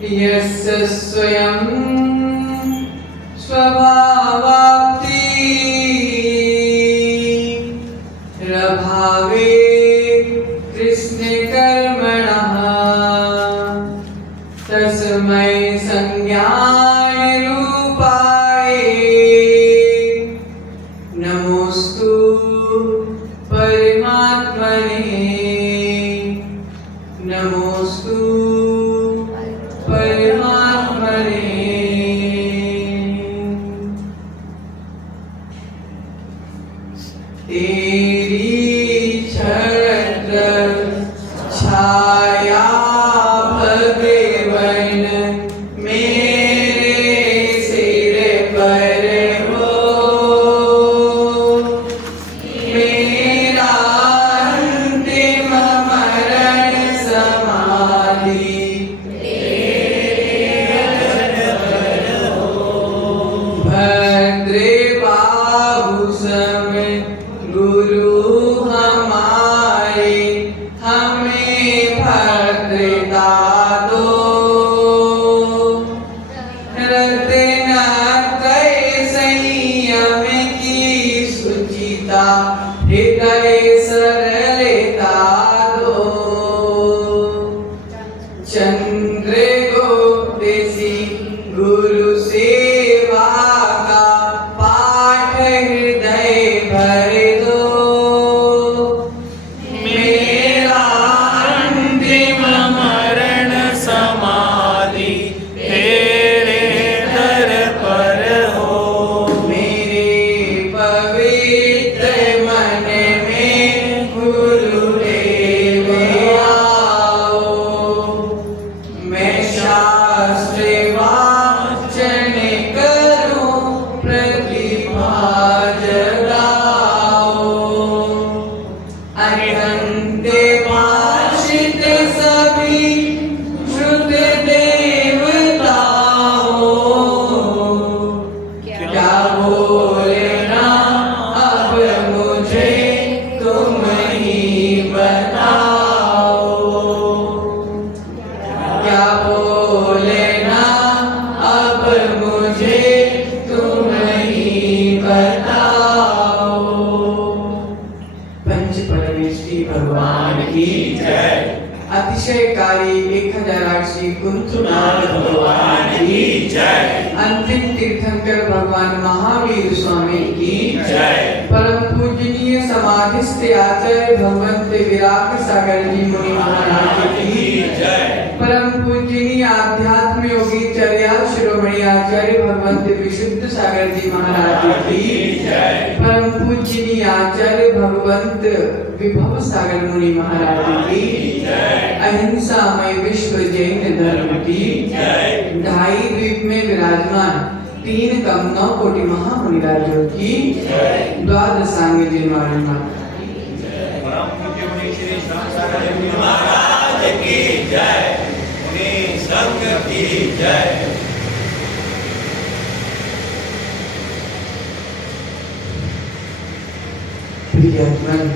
यस्य स्वयं स्वभावाप्ति रभावे कृष्णे कर्मणः तस्मै संज्ञाय रूपाय नमोस्तु परमात्मने नमोस्तु परमात्मने। तेरी छत्र छाया भगवन मेरे सिर पर हो, मेरा अंतिम मरण समाधि भद्रे बाहु सम गुरु हमारे हमें भद्रता दो। रत्न तय संयम की सुचिता हृदय सरलता दो। चंद्र गोप्तसी गुरु सेवा का पाठ हृदय भर दो। मेरा अंतिम मरण समाधि तेरे दर पर हो। मेरे पवित्र मन में गुरुदेव आओ। मैं शास्त्र वाचन करूं प्रतिभा जगाओ। अनंत भाषित सभी श्रुत देवताओं क्या बोलना अब मुझे तुम ही बताओ। क्या बोलना अब मुझे तुम ही बताओ। पंच परमेष्ठी भगवान की जय। अतिशयकारी 1008 श्री कुंथनाथ भगवान की जय। अंतिम तीर्थंकर भगवान महावीर स्वामी की जय। परम पूजनीय समाधिस्थ आचार्य भगवंत विराट सागर जी मुनि महाराज की जय। परम पूजनीय आध्यात्म योगी चर्या शिरोमणि आचार्य भगवंत विशुद्ध सागर जी महाराज की जय। परम पूजनीय आचार्य भगवंत विभव सागर मुनि महाराज की जय। अहिंसामय विश्व जैन धर्म की जय। ढाई द्वीप में विराजमान 3 कम 9 कोटि महामुनि राजों की द्वादशांग जिनवाणी परम पूज्य मुनि श्री श्याम सागर जी महाराज की जय। मुनि संघ की जय। प्रियतम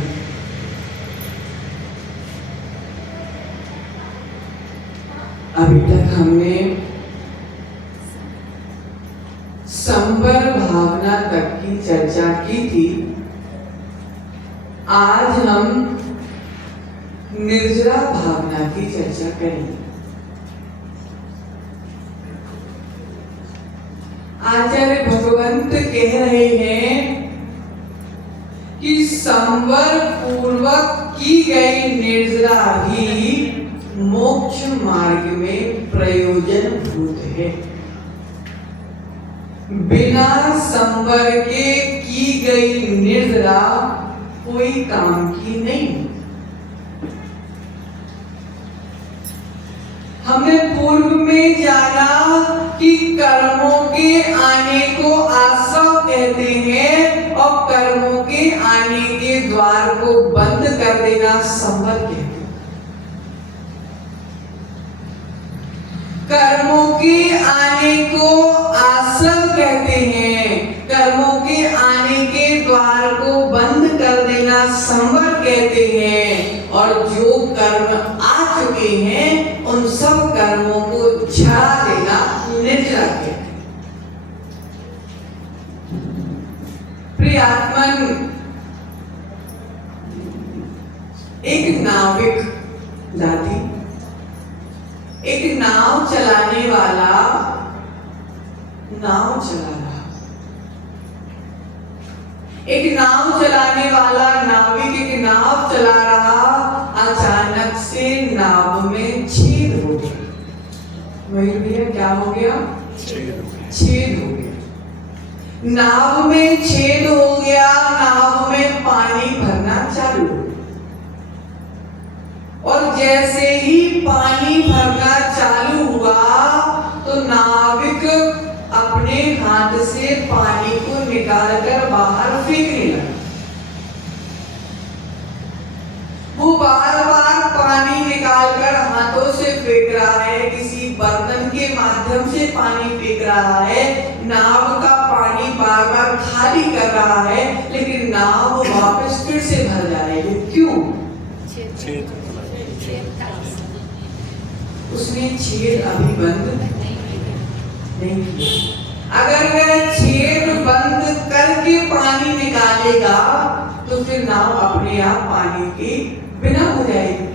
अभी तक हमने संवर भावना तक की चर्चा की थी। आज हम निर्जरा भावना की चर्चा करेंगे। आचार्य भगवंत कह रहे हैं कि संवर पूर्वक की गई निर्जरा ही मोक्ष मार्ग में प्रयोजन भूत है। बिना संवर के की गई निर्जरा कोई काम की नहीं। हमने पूर्व में जाना कि कर्मों के आने को आसव कहते हैं और कर्मों के आने के द्वार को बंद कर देना संवर कहते हैं। कर्मों के आने को आसव कहते हैं, कर्मों के आने के द्वार को बंद कर देना संवर कहते हैं। और जो कर्म आ चुके हैं उन सब कर्मों को झा मन एक नाविक दादी, एक नाव चलाने वाला नाव चला रहा, एक नाव चलाने वाला नाविक एक नाव चला रहा, अचानक से नाव में छेद हो गया। मयूर भैया क्या हो गया? छेद हो गया। नाव में छेद हो गया, नाव में पानी भरना चालू हो गया। और जैसे ही पानी भरना चालू हुआ तो नाविक अपने हाथ से पानी को निकालकर बाहर फेंकने लगा। वो बार बार पानी निकालकर हाथों से फेंक रहा है, किसी बर्तन के माध्यम से पानी फेंक रहा है, नाव का पानी बार बार खाली कर रहा है, लेकिन नाव वापस फिर से भर जा रही है। क्यों? उसने छेद अभी बंद नहीं किया। अगर वह छेद बंद करके पानी निकालेगा तो फिर नाव अपने आप पानी के बिना हो जाएगी,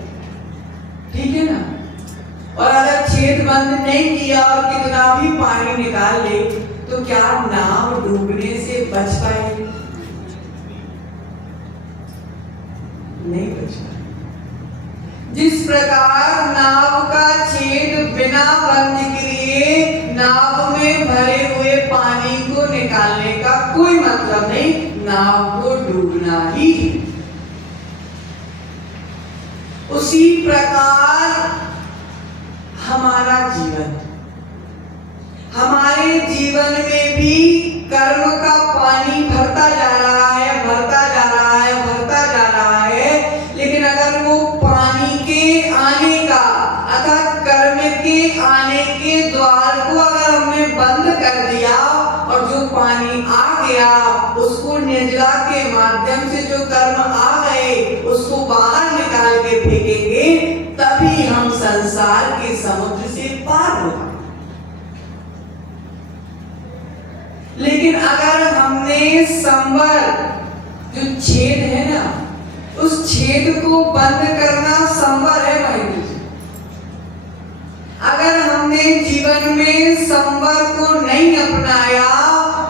ठीक है ना? और अगर छेद बंद नहीं किया और कितना भी पानी निकाल ले तो क्या नाव डूबने से बच पाएगी? नहीं बच पाएगी। जिस प्रकार नाव का छेद बिना बंद किए नाव में भरे हुए पानी को निकालने का कोई मतलब नहीं, नाव को डूबना ही। उसी प्रकार हमारा जीवन, हमारे जीवन में भी कर्म का पानी भरता जा रहा है, भरता जा रहा है, भरता जा रहा है, लेकिन अगर वो पानी के आने का अर्थात कर्म के आने के द्वार को अगर हमने बंद कर दिया और जो पानी आ गया उसको निर्जला के माध्यम से जो कर्म आ गए उसको बाहर निकाल के फेंकेंगे, तभी हम संसार के समुद्र से पार होगा। लेकिन अगर हमने संवर जो छेद है ना, उस छेद को बंद करना संवर है भाई जी। अगर हमने जीवन में संवर को नहीं अपनाया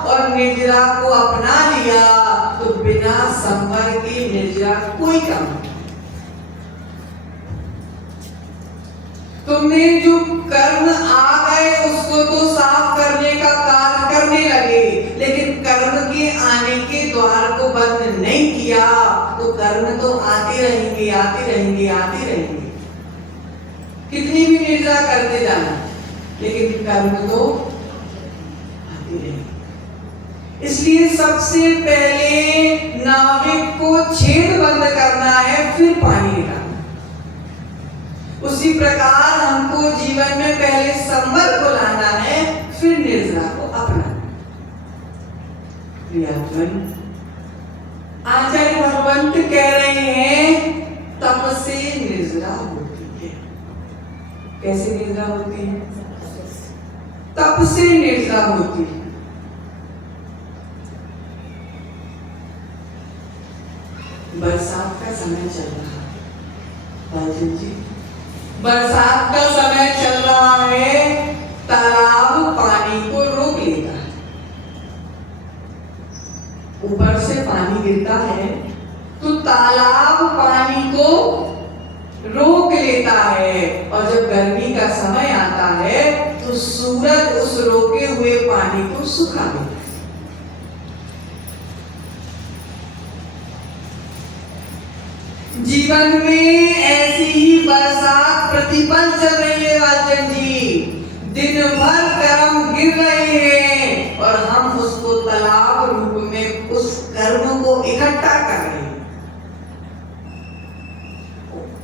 और निर्जरा को अपना लिया तो बिना संवर के निर्जरा कोई काम नहीं। तुमने जो कर्म आ गए उसको तो साफ करने का कार्य करने लगे, लेकिन कर्म के आने के द्वार को बंद नहीं किया तो कर्म तो आते रहेंगे, आते रहेंगे, आते रहेंगे। कितनी भी निर्जरा करते जाना, लेकिन कर्म तो आते रहेंगे। इसलिए सबसे पहले नाविक को छेद बंद करना है, फिर पानी निकालना। उसी प्रकार हमको जीवन में पहले संवर को लाना है, फिर निर्जरा को अपनाना। प्रियजन, आचार्य भगवंत कह रहे हैं तप से निर्जरा होती है। कैसे निर्जरा होती है? तप से निर्जरा होती है। बरसात का समय चल रहा है बाजू जी, बरसात का समय चल रहा है, तालाब पानी को रोक लेता है। ऊपर से पानी गिरता है तो तालाब पानी को रोक लेता है, और जब गर्मी का समय आता है तो सूरज उस रोके हुए पानी को सुखा देता है। जीवन में ऐसी ही बरसात प्रतिपल चल रही है वाचन जी। दिन भर कर्म गिर रहे हैं और हम उसको तालाब रूप में उस कर्म को इकट्ठा कर रहे हैं।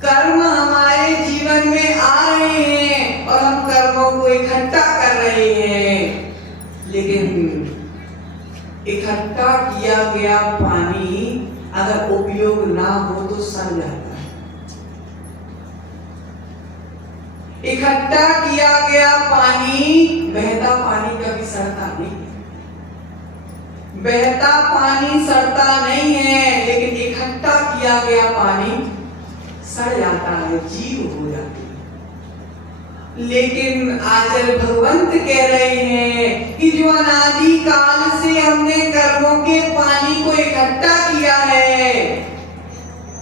कर्म हमारे जीवन में आ रहे हैं और हम कर्मों को इकट्ठा कर रहे हैं, लेकिन इकट्ठा किया गया पानी अगर उपयोग ना हो तो सड़ जाता है। इकट्ठा किया गया पानी, बहता पानी कभी सड़ता नहीं। बहता पानी सड़ता नहीं है, लेकिन इकट्ठा किया गया पानी सड़ जाता है, जीव हो जाती है। लेकिन आचार्य भगवंत कह रहे हैं कि जो अनादि काल से हमने कर्मों के पानी को इकट्ठा किया है,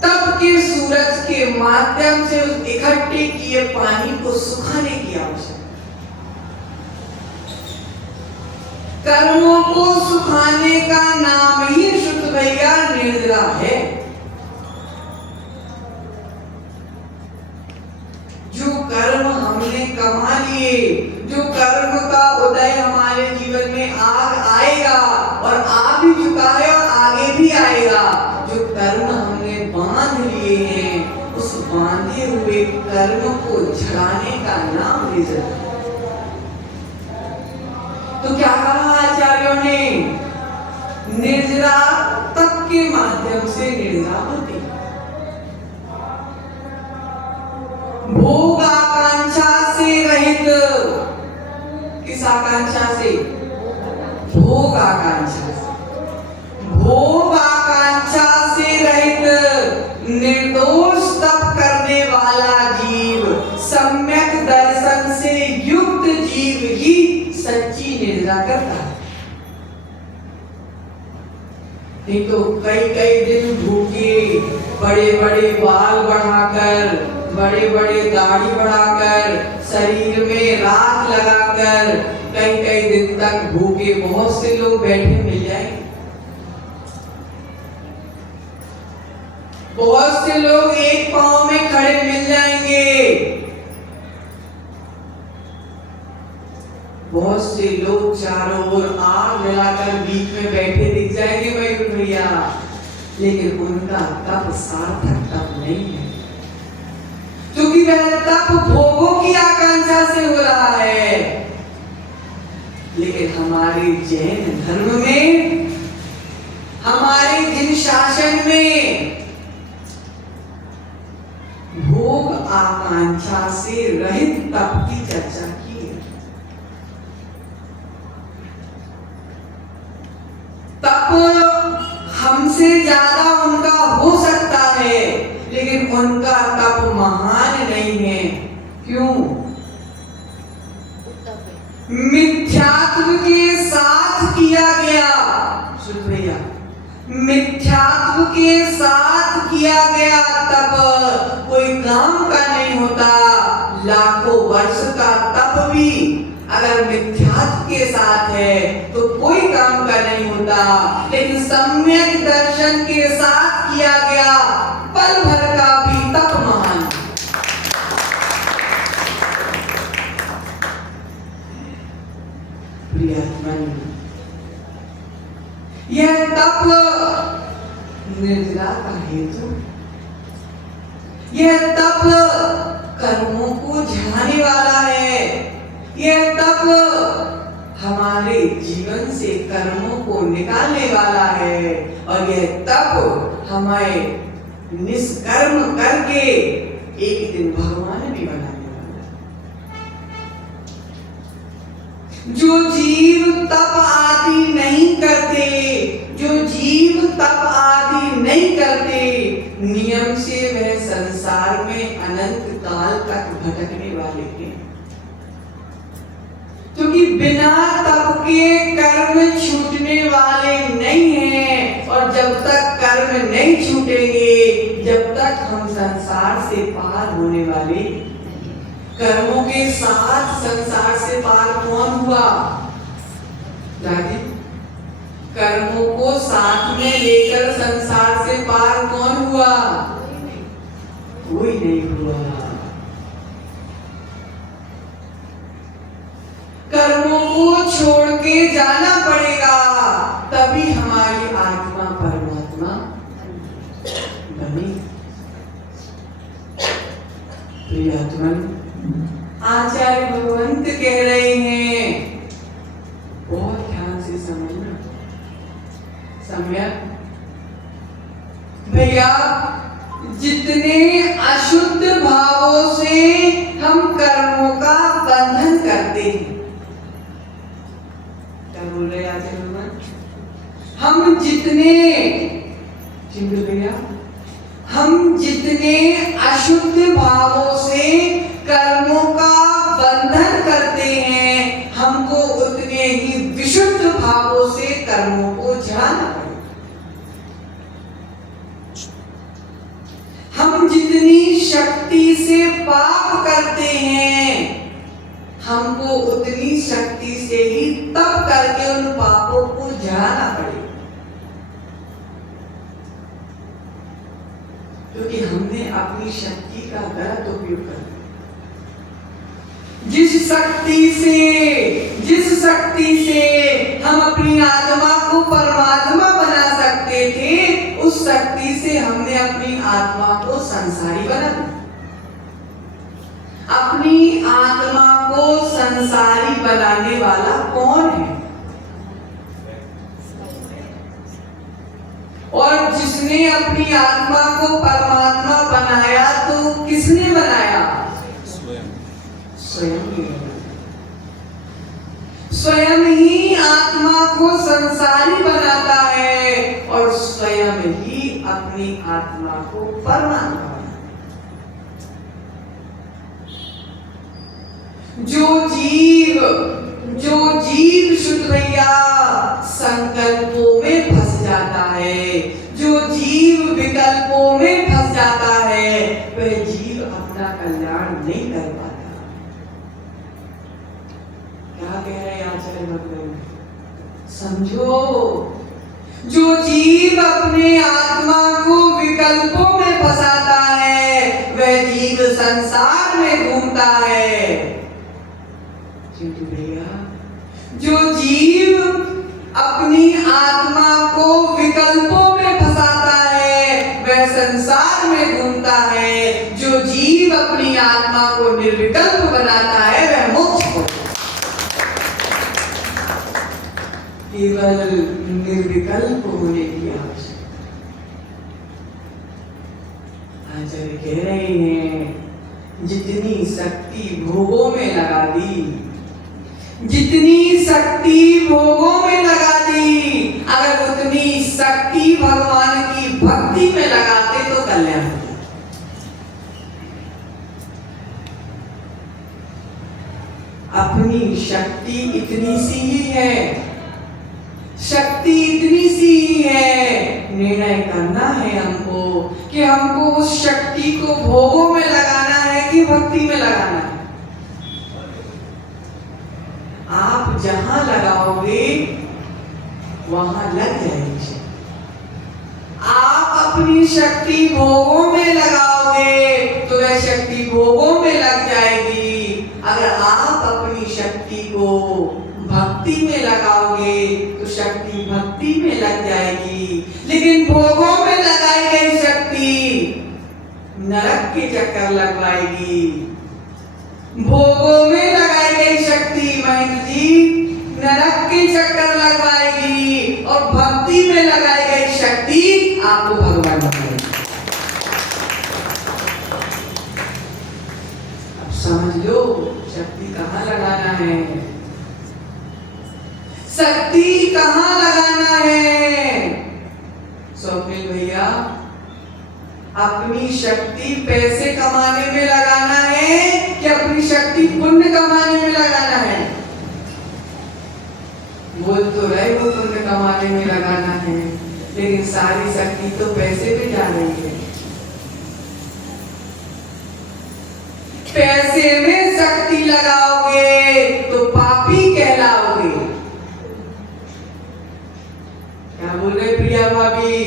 तब के सूरज के माध्यम से उस इकट्ठे किए पानी को सुखाने की आवश्यकता। कर्मों को सुखाने का नाम ही शुद्ध भैया निर्जरा है। जो कर्म हमने कमा लिए, जो कर्म का उदय हमारे जीवन में आएगा और आ भी चुका है और आगे भी आएगा, जो कर्म हमने बांध लिए हैं, उस बांधे हुए कर्म को झड़ाने का नाम निर्जरा है। तो क्या कहा आचार्यों ने? निर्जरा तप के माध्यम से निर्जरा होती, भोग आकांक्षा से रहित। किस आकांक्षा से? भोग आकांक्षा से। भोग आकांक्षा से रहित निर्दोष तप करने वाला जीव, सम्यक दर्शन से युक्त जीव ही सच्ची निर्जरा करता है। नहीं तो कई कई दिन भूखे, बड़े बड़े बाल बढ़ाकर, बड़े बड़े दाढ़ी बढ़ाकर, शरीर में राख लगाकर कई कई दिन तक भूखे बहुत से लोग बैठे मिल जाएंगे। बहुत से लोग एक पांव में खड़े मिल जाएंगे। बहुत से लोग चारों ओर आग जलाकर बीच में बैठे दिख जाएंगे मयूर भैया, लेकिन उनका तप सार्थक तप नहीं है, क्योंकि वह तप भोगों की आकांक्षा से हो रहा है। लेकिन हमारे जैन धर्म में, हमारे जिन शासन में भोग आकांक्षा से रहित तप की चर्चा की है। तप हमसे ज्यादा उनका हो सकता है, लेकिन उनका तप महान नहीं है। क्यों? मिथ्यात्व के साथ किया गया। सुन भैया, मिथ्यात्व के साथ किया गया तप कोई काम का नहीं होता। लाखों वर्ष का तप भी अगर मिथ्यात्व के साथ है तो कोई काम का नहीं होता, लेकिन सम्यक दर्शन के साथ किया गया पल भर का भी तप महान। प्रियतमन, यह तप निर्जरा का हेतु, यह तप कर्मों को झड़ाने वाला है। यह तप हमारे जीवन से कर्मों को निकालने वाला है, और यह तप हमें निष्कर्म करके एक दिन भगवान भी बनाने वाला है। जो जीव तप आदि नहीं करते, जो जीव तप आदि नहीं करते, नियम से वह संसार में अनंत काल तक भटकने वाले हैं। क्योंकि बिना तप के कर्म छूटने वाले नहीं हैं, और जब तक कर्म नहीं छूटेंगे, जब तक हम संसार से पार होने वाले। कर्मों के साथ संसार से पार कौन हुआ? दादी, कर्मों को साथ में लेकर संसार से पार कौन हुआ? कोई नहीं हुआ। कर्मों को छोड़ के जाना पड़ेगा, तभी हमारी आत्मा परमात्मा बनी। प्रियतमन, आचार्य भगवंत कह रहे हैं, बहुत ध्यान से समझना। सम्यक भैया, जितने अशुद्ध भावों से हम कर्मों का बंधन करते हैं, क्या बोल रहे आचार्य भगवान? से पाप करते हैं, हमको उतनी शक्ति से ही तप करके उन पापों को जलाना पड़ेगा, क्योंकि हमने अपनी शक्ति का गलत उपयोग कर दिया। जिस शक्ति से हम अपनी आत्मा को परमात्मा बना सकते थे, उस शक्ति से हमने अपनी आत्मा को संसारी बना दिया। अपनी आत्मा को संसारी बनाने वाला कौन है? और जिसने अपनी आत्मा को परमात्मा बनाया तो किसने बनाया? स्वयं ही आत्मा को संसारी बनाता है और स्वयं ही अपनी आत्मा को परमात्मा बनाता है। जो जीव शुद्ध भैया संकल्पों में फंस जाता है, जो जीव विकल्पों में फंस जाता है, वह जीव अपना कल्याण नहीं कर पाता। क्या कह रहे हैं आचार्य भगवान? समझो, जो जीव अपने आत्मा को विकल्पों में फंसाता है, वह जीव संसार में घूमता है। चिंटू भैया, जो जीव अपनी आत्मा को विकल्पों में फंसाता है, वह संसार में घूमता है। जो जीव अपनी आत्मा को निर्विकल्प बनाता है, वह मोक्ष को केवल निर्विकल्प होने की आवश्यकता। आचार्य कह रहे हैं, जितनी शक्ति भोगों में लगा दी, जितनी शक्ति भोगों में लगा दी, अगर उतनी शक्ति भगवान की भक्ति में लगाते तो कल्याण होता। अपनी शक्ति इतनी सी ही है, शक्ति इतनी सी ही है, निर्णय करना है हमको कि हमको उस शक्ति को भोगों में लगाना है कि भक्ति में लगाना है। आप जहां लगाओगे वहां लग जाएगी। आप अपनी शक्ति भोगों में लगाओगे तो वह शक्ति भोगों में लग जाएगी। अगर आप अपनी शक्ति को भक्ति में लगाओगे तो शक्ति भक्ति में लग जाएगी। लेकिन भोगों में लगाई गई शक्ति नरक के चक्कर लगवाएगी। भोगों में लगाई गई शक्ति महेंद्र जी नरक के चक्कर लगवाएगी और भक्ति में लगाई गई शक्ति आपको भगवान बनाएगी। अब समझ लो शक्ति कहाँ लगाना है, शक्ति कहाँ लगाना है। स्वप्निल भैया, अपनी शक्ति पैसे कमाने में लगाना है कि अपनी शक्ति पुण्य कमाने में लगाना है? बोल तो रहे वो पुण्य कमाने में लगाना है, लेकिन सारी शक्ति तो पैसे पे जा रही है। पैसे में शक्ति लगाओगे तो पापी कहलाओगे। क्या बोल रहे प्रिया भाभी?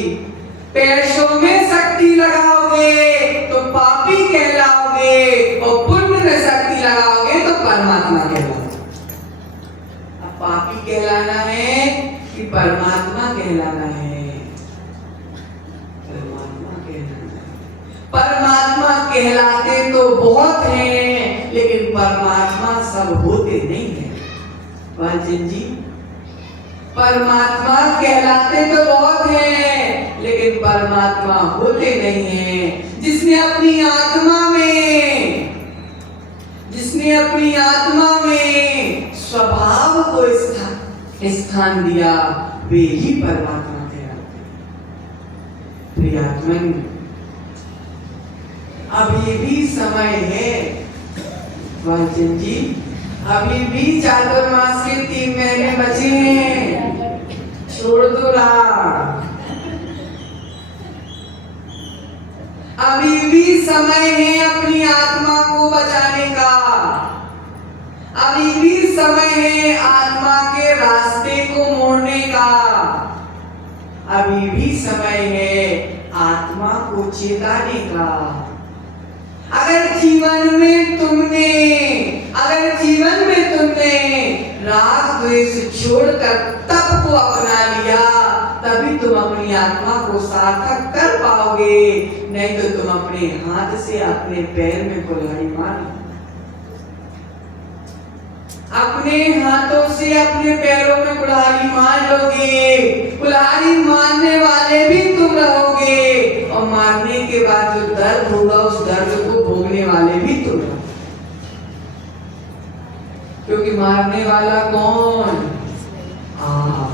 पैसों में शक्ति लगाओगे तो पापी कहलाओगे और पुण्य में शक्ति लगाओगे तो परमात्मा कहलाओगे। अब पापी कहलाना है कि परमात्मा कहलाना है? परमात्मा कहलाना है। परमात्मा कहलाते तो बहुत हैं, लेकिन परमात्मा सब होते नहीं है। वालचंद जी, परमात्मा कहलाते तो बहुत हैं, लेकिन परमात्मा होते नहीं हैं। जिसने अपनी आत्मा में स्वभाव को स्थान दिया, वे ही परमात्मा कहलाते हैं। प्रियात्मन, अभी भी समय है वालचंद जी, अभी भी चातुर्मास के 3 महीने बचे हैं, छोड़ दो राह। अभी भी समय है अपनी आत्मा को बचाने का। अभी भी समय है आत्मा के रास्ते को मोड़ने का। अभी भी समय है आत्मा को चेताने का। अगर जीवन में तुमने राग द्वेष छोड़कर तप को अपना लिया, तभी तुम अपनी आत्मा को सार्थक कर पाओगे। नहीं तो तुम अपने हाथ से अपने पैर में कुल्हाड़ी मार, अपने हाथों से अपने पैरों में कुल्हाड़ी मार लोगे। कुल्हाड़ी मारने वाले भी तुम रहोगे और मारने के बाद जो दर्द होगा उस दर्द को भोगने वाले भी तुम रहोगे। क्योंकि मारने वाला कौन? आप।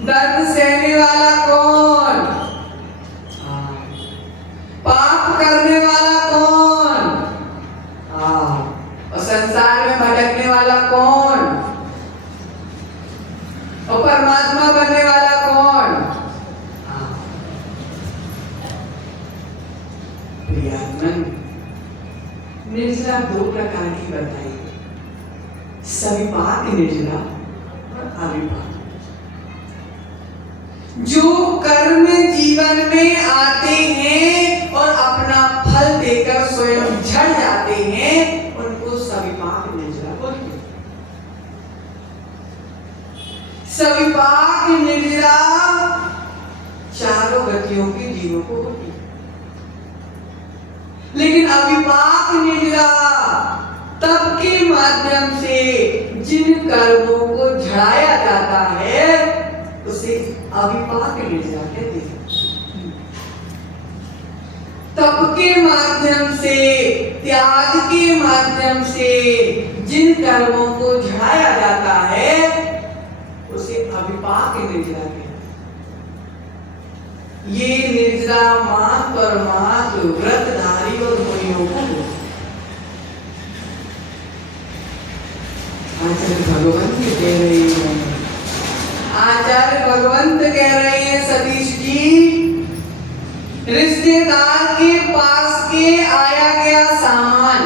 दर्द सहने वाला कौन? आप। पाप करने वाला कौन? आप। और संसार में भटकने वाला कौन? और परमात्मा बनने वाला कौन? आप। प्रियात्मन, निर्जरा दो प्रकार की बताई, सविपाक निर्जरा और अविपाक। जो कर्म जीवन में आते हैं और अपना फल देकर स्वयं झड़ जाते हैं, उनको सविपाक निर्जरा बोलते हैं। सविपाक निर्जरा चारों गतियों के जीवों को होती है, लेकिन अविपाक निर्जरा तप के माध्यम से जिन कर्मों को झड़ाया जाता है उसे अविपाक निर्जरा कहते हैं। तप के माध्यम से, त्याग के माध्यम से जिन कर्मों को झड़ाया जाता है उसे अविपाक निर्जरा कहते हैं। ये निर्जरा मात्र और मात्र व्रतधारी और मुनियों को आचार्य भगवंत कह रहे हैं, आचार्य भगवंत कह रहे हैं सतीश जी, रिश्तेदार के पास के आया गया सामान,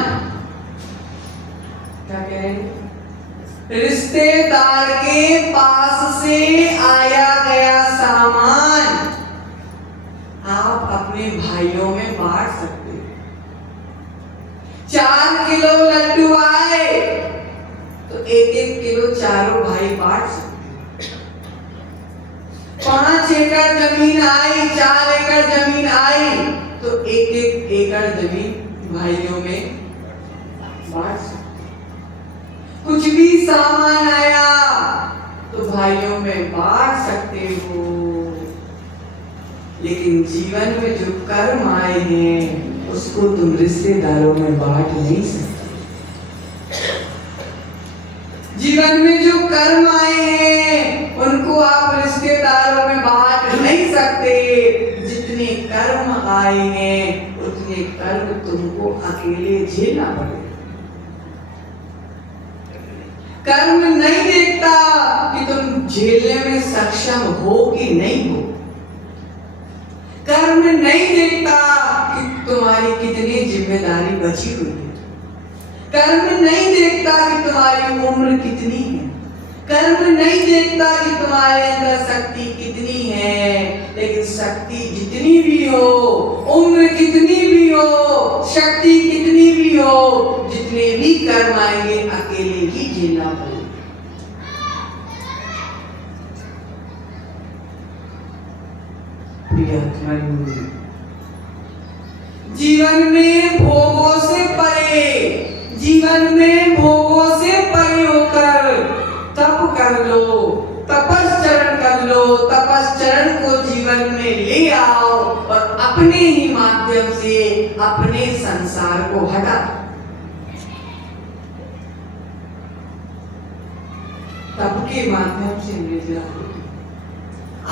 क्या कह रहे हैं? रिश्तेदार के पास से आया गया सामान आप अपने भाइयों में बांट सकते हो। 4 किलो लड्डू आए तो 1-1 किलो चारों भाई बांट सकते। 5 एकड़ जमीन आई, 4 एकड़ जमीन आई तो 1-1 एकड़ जमीन भाइयों में बांट सकते। कुछ भी सामान आया तो भाइयों में बांट सकते हो, लेकिन जीवन में जो कर्म आए हैं उसको तुम रिश्तेदारों में बांट नहीं सकते। जीवन में जो कर्म आए हैं उनको आप रिश्तेदारों में बांट नहीं सकते। जितने कर्म आए हैं उतने कर्म तुमको अकेले झेलना पड़ेगा। कर्म नहीं देखता कि तुम झेलने में सक्षम हो कि नहीं हो। कर्म नहीं देखता कि तुम्हारी कितनी जिम्मेदारी बची हुई है। कर्म नहीं देखता कि तुम्हारी उम्र कितनी है। कर्म नहीं देखता कि तुम्हारे अंदर शक्ति कितनी है। लेकिन शक्ति जितनी भी हो, उम्र कितनी भी हो, शक्ति कितनी भी हो, जितने भी कर्म आएंगे अकेले ही झेलना पड़ेगा। जीवन में भोगों से परे, जीवन में भोगों से परे होकर तप कर लो, तपश्चरण कर लो। तपश्चरण को जीवन में ले आओ और अपने ही माध्यम से अपने संसार को हटा। तप के माध्यम से निर्जरा होती।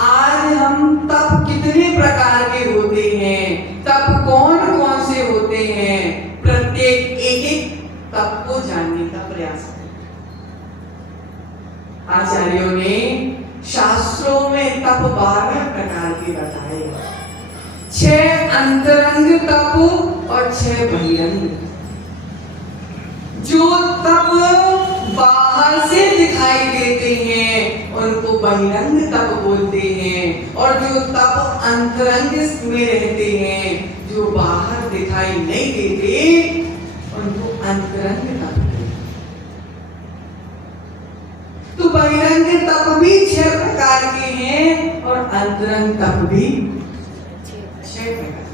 आज हम तप कितने प्रकार के होते हैं, तप कौन कौन से होते हैं, प्रत्येक एक तप को जानने का प्रयास करें। आचार्यों ने शास्त्रों में तप 12 प्रकार के बताए। छह अंतरंग तप और छह बहिरंग। जो तप बाहर से दिखाई देते हैं उनको बहिरंग तप बोलते हैं, और जो तप अंतरंग में रहते हैं, जो बाहर दिखाई नहीं देते, उनको अंतरंग तप बोलते हैं। तो बहिरंग तप भी 6 प्रकार के हैं और अंतरंग तप भी 6 प्रकार।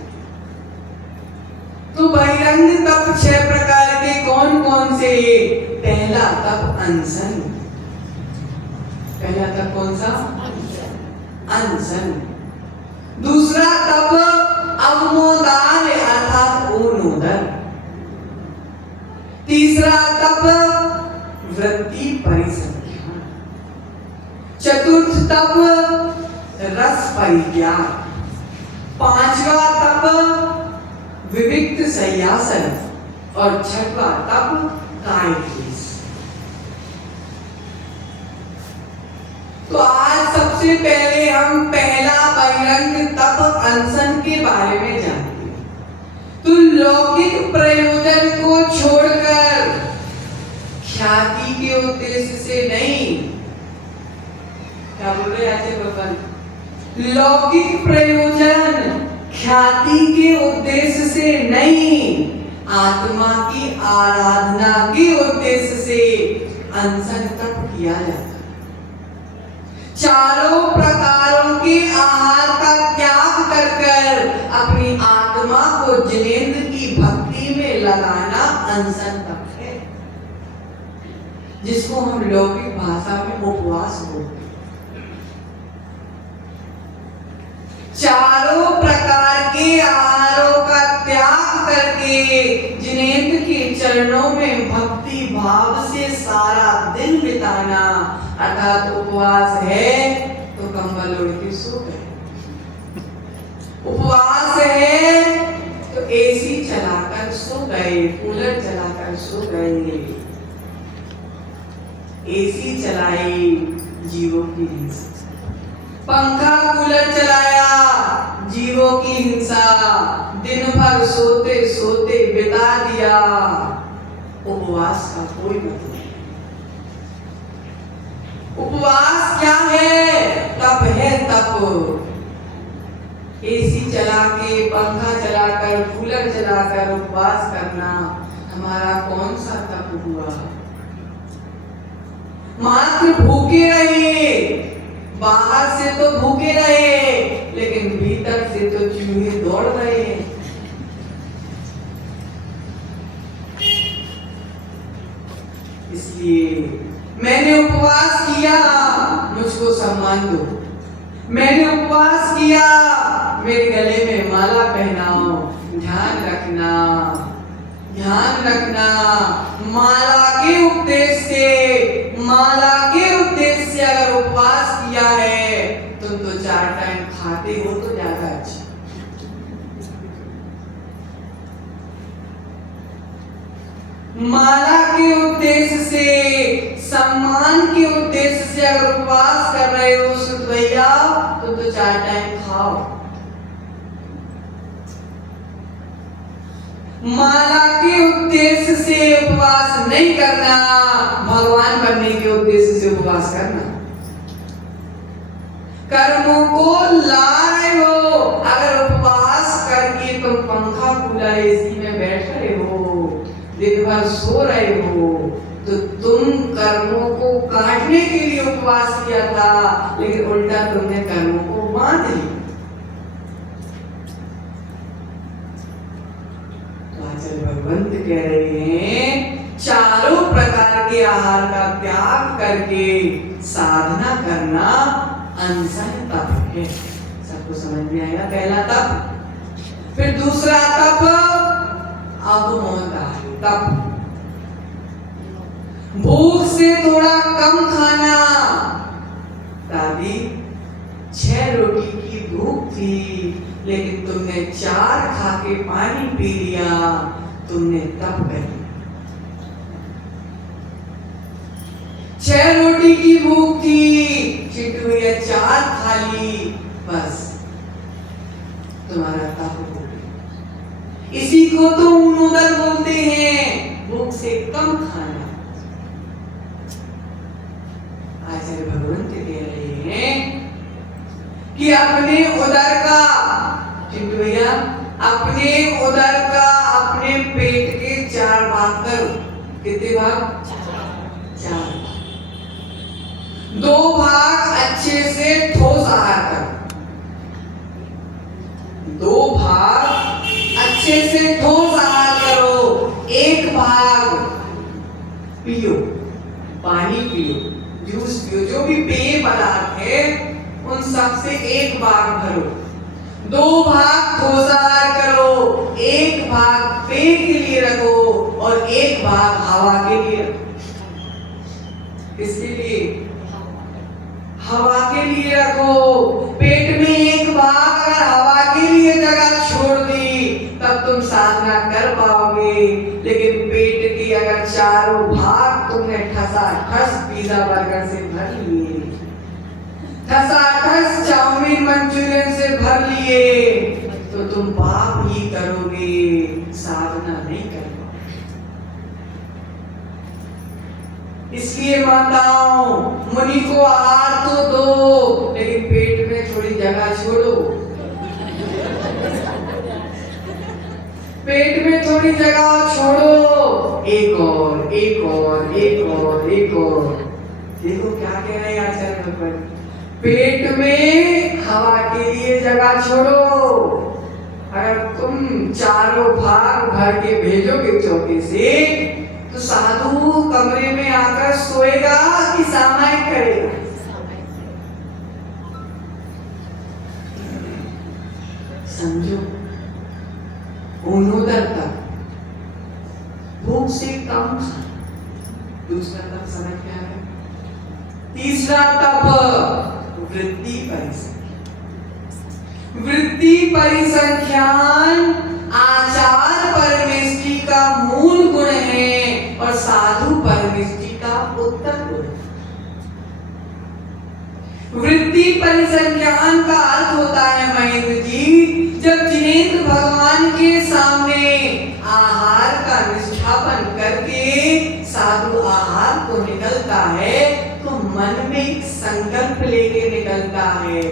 तो बहिरंग तप 6 प्रकार के कौन कौन से? पहला तप अनशन। पहला तप कौन सा? अनशन। दूसरा तप अवमोदान अर्थात ऊनोदर। तीसरा तप वृत्ति परिसंख्यान। चतुर्थ तप रस परित्याग। पांचवा तप विविक्त संयासन और छठवा तप कायक्लेश। तो आज सबसे पहले हम पहला बहिरंग तप अनशन के बारे में जानते हैं। तो लौकिक प्रयोजन को छोड़कर, ख्याति के उद्देश्य से नहीं, क्या बोल रहे हैं बपन? लौकिक प्रयोजन ख्याति के उद्देश्य से नहीं, आत्मा की आराधना के उद्देश्य से अनशन तप किया जाता है। चारों प्रकारों के आहार का त्याग कर अपनी आत्मा को जिनेंद्र की भक्ति में लगाना अनशन तप है, जिसको हम लौकिक भाषा में उपवास बोलते हैं। चारों प्रकार के आहारों का त्याग करके जिनेंद्र के चरणों में भक्ति भाव से सारा दिन बिताना, अर्थात उपवास है तो कंबल ओढ़ के सो गए, उपवास है तो एसी चलाकर सो गए, कूलर चलाकर सो गए। एसी चलाई जीवों की हिंसा, पंखा कूलर चलाया जीवों की हिंसा, दिन भर सोते सोते बिता दिया। उपवास का कोई मतलब नहीं। उपवास क्या है? तप है, तप। एसी चला के, पंखा चलाकर, कूलर चलाकर उपवास करना हमारा कौन सा तप हुआ? मात्र भूखे रहे, बाहर से तो भूखे रहे, लेकिन भीतर से तो चूहे दौड़ रहे हैं। इसलिए मैंने उपवास किया, मुझको सम्मान दो। मैंने उपवास किया, मेरे गले में माला पहनाओ। ध्यान रखना, ध्यान रखना, माला के उद्देश्य से, माला के उद्देश्य से अगर उपवास किया है, तुम तो 4 टाइम खाते हो तो ज्यादा अच्छा। माला के उद्देश्य से, सम्मान के उद्देश्य से अगर उपवास कर रहे हो सुध भैया, तो 4 टाइम खाओ। माला के उद्देश्य से उपवास नहीं करना, भगवान बनने के उद्देश्य से उपवास करना। कर्मों को ला रहे हो, अगर उपवास करके तुम पंखा कूलर एसी में बैठ रहे हो, दिन भर सो रहे हो, तो तुम कर्मों को काटने के लिए उपवास किया था, लेकिन उल्टा तुमने कर्मों को बांध लिया। भगवंत कह रहे हैं चारों प्रकार के आहार का त्याग करके साधना करना अनशन तप है। सबको समझ में आएगा? पहला तप। फिर दूसरा तप अवमोदान तप, भूख से थोड़ा कम खाना। दादी 6 रोटी की भूख थी, लेकिन तुमने 4 खा के पानी पी लिया, तुमने तप कर लिया। 6 रोटी की भूख थी, चिट्टू भैया 4 खा ली, बस तुम्हारा तप हो गया। इसी को तो उनोदर बोलते हैं, भूख से कम खाना। आचार्य भगवंत कह रहे हैं कि अपने उदर का, चिंटू भैया, अपने उदर का, अपने पेट के 4 भाग करो। कितने भाग? 4 भाग। 2 भाग अच्छे से ठोस आहार करो, 2 भाग अच्छे से ठोस आहार करो, 1 भाग पियो, पानी पियो, जूस पियो, जो भी पेय पदार्थ है उन सब से 1 भाग भरो, 2 भाग ठोस आहार करो, 1 भाग पेट के लिए रखो और 1 भाग हवा के लिए रखो। किसके लिए? हवा के लिए रखो। पेट में 1 भाग अगर हवा के लिए जगह छोड़ दी तब तुम साधना कर पाओगे, लेकिन पेट के अगर 4 भाग तुमने ठसाठस पिज्जा बर्गर से भर लिए, ठसाठस चाउमीन मंचूरियन से भर लिए, तो तुम पाप ही करोगे, साधना नहीं कर पाओगे। इसलिए माताओं, मुनि को आहार तो दो, लेकिन पेट में थोड़ी जगह छोड़ो, पेट में थोड़ी जगह छोड़ो। एक और, एक और, एक और, एक और। देखो क्या कह रहे हैं आचार्य भगवत, पेट में हवा के लिए जगह छोड़ो। अगर तुम 4 भाग भर के भेजोगे चौके से, तो साधु कमरे में आकर सोएगा कि सामायिक करेगा? समझो, उनोदर तक भूख से कम खाना। दूसरा तप समझ में आ गया? तीसरा तप वृत्ति परिसंख्यान। वृत्ति परिसंख्यान आचार परमेष्टि का मूल गुण है और साधु परमेष्टि का उत्तर गुण। वृत्ति परिसंख्यान का अर्थ होता है महेंद्र जी, जब जिनेंद्र भगवान के सामने आहार का निष्ठापन करके साधु आहार को निकलता है, तो मन में एक संकल्प लेके निकलता है,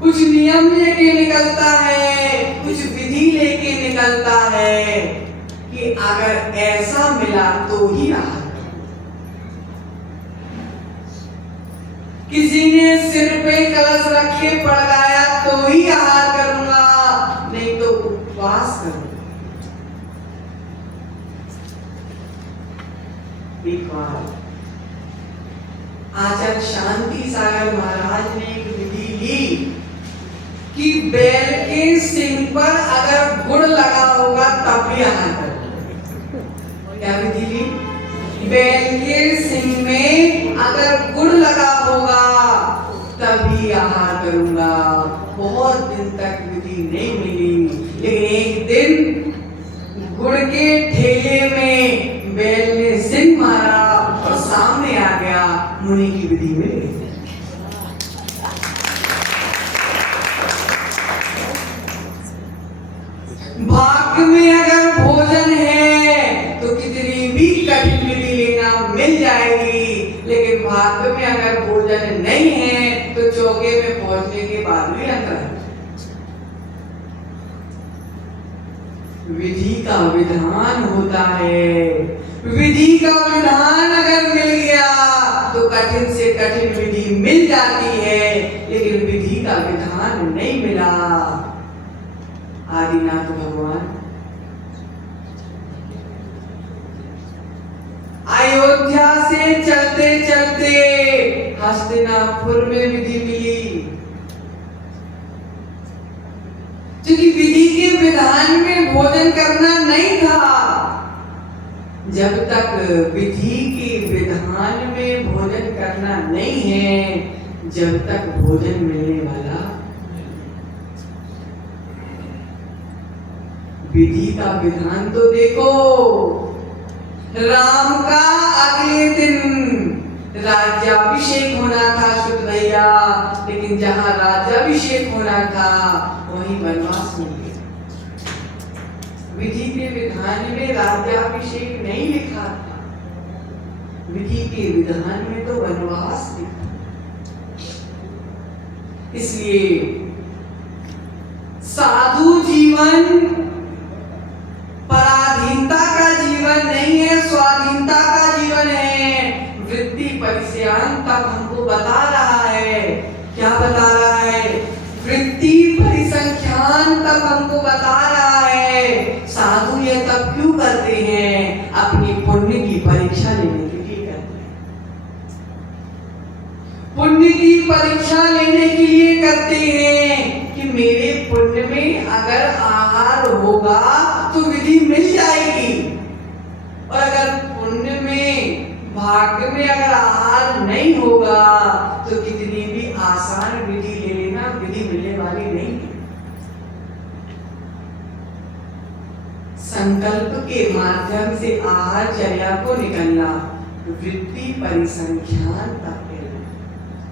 कुछ नियम लेके निकलता है, कुछ विधि लेके निकलता है कि अगर ऐसा मिला तो ही आहार। किसी ने सिर पे कलश रखे पड़काया तो ही आहार करूंगा, नहीं तो उपवास करूंगा। एक बार आचार्य शांति सागर महाराज ने एक विधि ली कि बैल के सिंग पर अगर गुड़ लगा होगा तब भी आहार करूंगा। क्या विधि ली? बैल के सिंग में अगर गुड़ लगा होगा तभी आहार करूंगा। बहुत दिन तक विधि नहीं मिली, लेकिन एक दिन गुड़ के ठेले में बैल ने सिंग मारा और सामने आ गया, मुनि की विधि मिल गई। भाग्य में अगर भोजन है तो कितनी भी कठिन विधि लेना मिल जाएगी, लेकिन भाग्य में अगर भोजन नहीं है तो चौके में पहुंचने के बाद भी अंतर है। विधि का विधान होता है, विधि का विधान अगर मिल गया तो कठिन से कठिन विधि मिल जाती है, लेकिन विधि का विधान नहीं मिला। आदिनाथ भगवान अयोध्या से चलते चलते हस्तिनापुर में विधि मिली, क्योंकि विधि के विधान में भोजन करना नहीं था। जब तक विधि के विधान में भोजन करना नहीं है, जब तक भोजन मिलने वाला। विधि का विधान तो देखो, राम का अगले दिन राज्याभिषेक होना था शुद्ध भैया, लेकिन जहां राज्याभिषेक होना था ही वनवास मिल गया। विधि के विधान में राज्याभिषेक नहीं लिखा था, विधि के विधान में तो वनवास लिखा। इसलिए साधु जीवन पराधीनता का जीवन नहीं है, स्वाधीनता का जीवन है। वृत्ति परिसंख्यान तब हमको बता रहा है, क्या बता रहा है? वृत्ति परिसंख्यान तब हमको बता रहा है। साधु ये तब क्यों करते हैं? अपनी पुण्य की परीक्षा लेने के लिए करते हैं। पुण्य की परीक्षा लेने के लिए करते हैं कि मेरे पुण्य में अगर आहार होगा तो विधि मिल जाएगी, और अगर पुण्य में भाग्य में अगर आहार नहीं होगा तो कितनी भी आसान विधि ले लेना, विधि मिलने वाली नहीं है। संकल्प के माध्यम से आहारचर्या को निकलना वृत्ति परिसंख्यान तप है।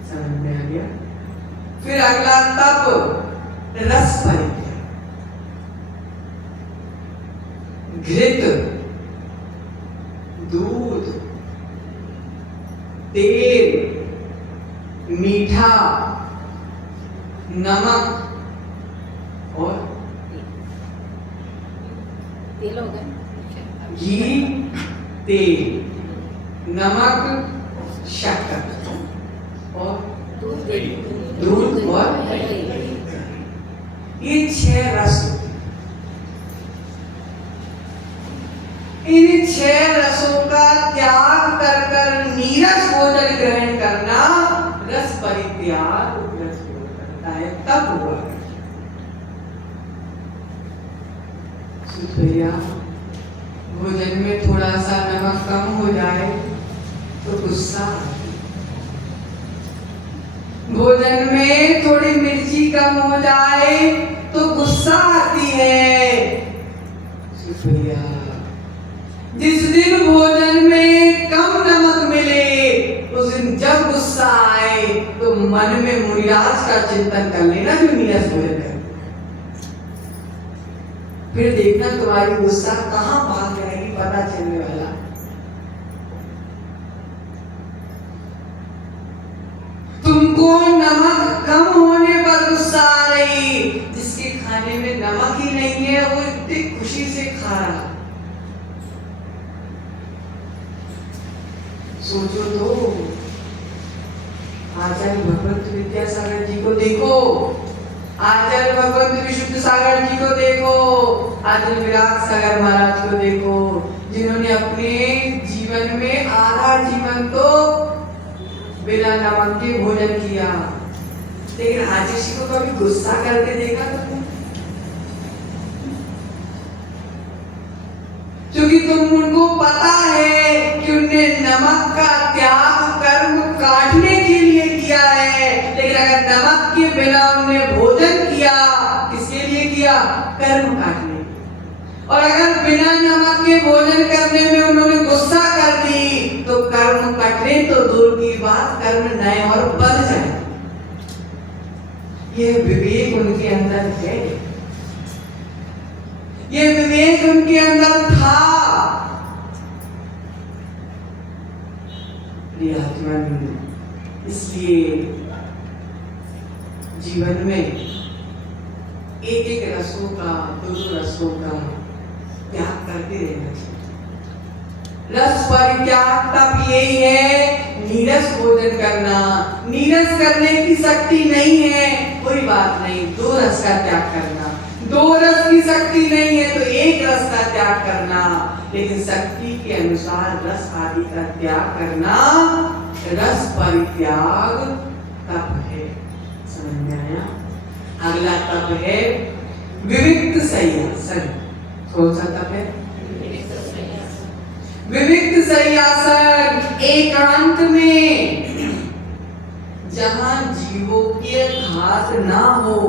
समझ में आ गया? फिर अगला तप रस परित्याग। घृत, दूध, तेल, मीठा, नमक और घी, तेल, नमक, शक्कर और दूध और ये 6 रस। इन 6 रसों का त्याग कर कर नीरस भोजन ग्रहण करना रस परित्याग रस करता है, तब हुआ। भैया भोजन में थोड़ा सा नमक कम हो जाए तो गुस्सा आती है, भोजन में थोड़ी मिर्ची कम हो जाए तो गुस्सा आती है। भैया जिस दिन भोजन में कम नमक मिले उस दिन जब गुस्सा आए तो मन में मुनिराज का चिंतन कर लेना, जो नीरस भोजन है। फिर देखना तुम्हारी गुस्सा कहां भाग जाएगी, पता चलने वाला। तुमको नमक कम होने पर गुस्सा आ रही, जिसके खाने में नमक ही नहीं है वो इतनी खुशी से खा रहा। सोचो तो, आचार्य भगवंत विद्यासागर जी को देखो, आचार्य भगवंत विशुद्ध सागर जी को देखो, आचार्य विराग सागर महाराज को देखो, जिन्होंने अपने जीवन में आधा जीवन तो बिना नमक के भोजन किया। लेकिन राजेश को कभी गुस्सा करके देखा तुमने? क्योंकि तुम उनको पता है कि उनने नमक का त्याग कर्म काटने के लिए किया है। लेकिन अगर नमक के बिना उन्होंने भोजन किया, किसके लिए किया? कर्म काटने। और अगर बिना नमक के भोजन करने में उन्होंने गुस्सा कर दी तो कर्म कटने तो दूर की बात, कर्म नए और बढ़ जाए। यह विवेक उनके अंदर है, ये विवेक उनके अंदर था। इसलिए जीवन में एक एक रसों का, दो रसों का त्याग करते रहना चाहिए। रस परित्याग तब यही है, नीरस भोजन करना। नीरस करने की शक्ति नहीं है, कोई बात नहीं, 2 रस का त्याग करना। 2 रस की शक्ति नहीं है तो 1 रस का त्याग करना, लेकिन शक्ति के अनुसार रस आदि का त्याग करना रस परित्याग तप है। समझ में आया? अगला तप है विविक्त शय्यासन। कौन सा तप है? विविक्त शय्यासन। एकांत में, जहां जीवों के घात ना हो,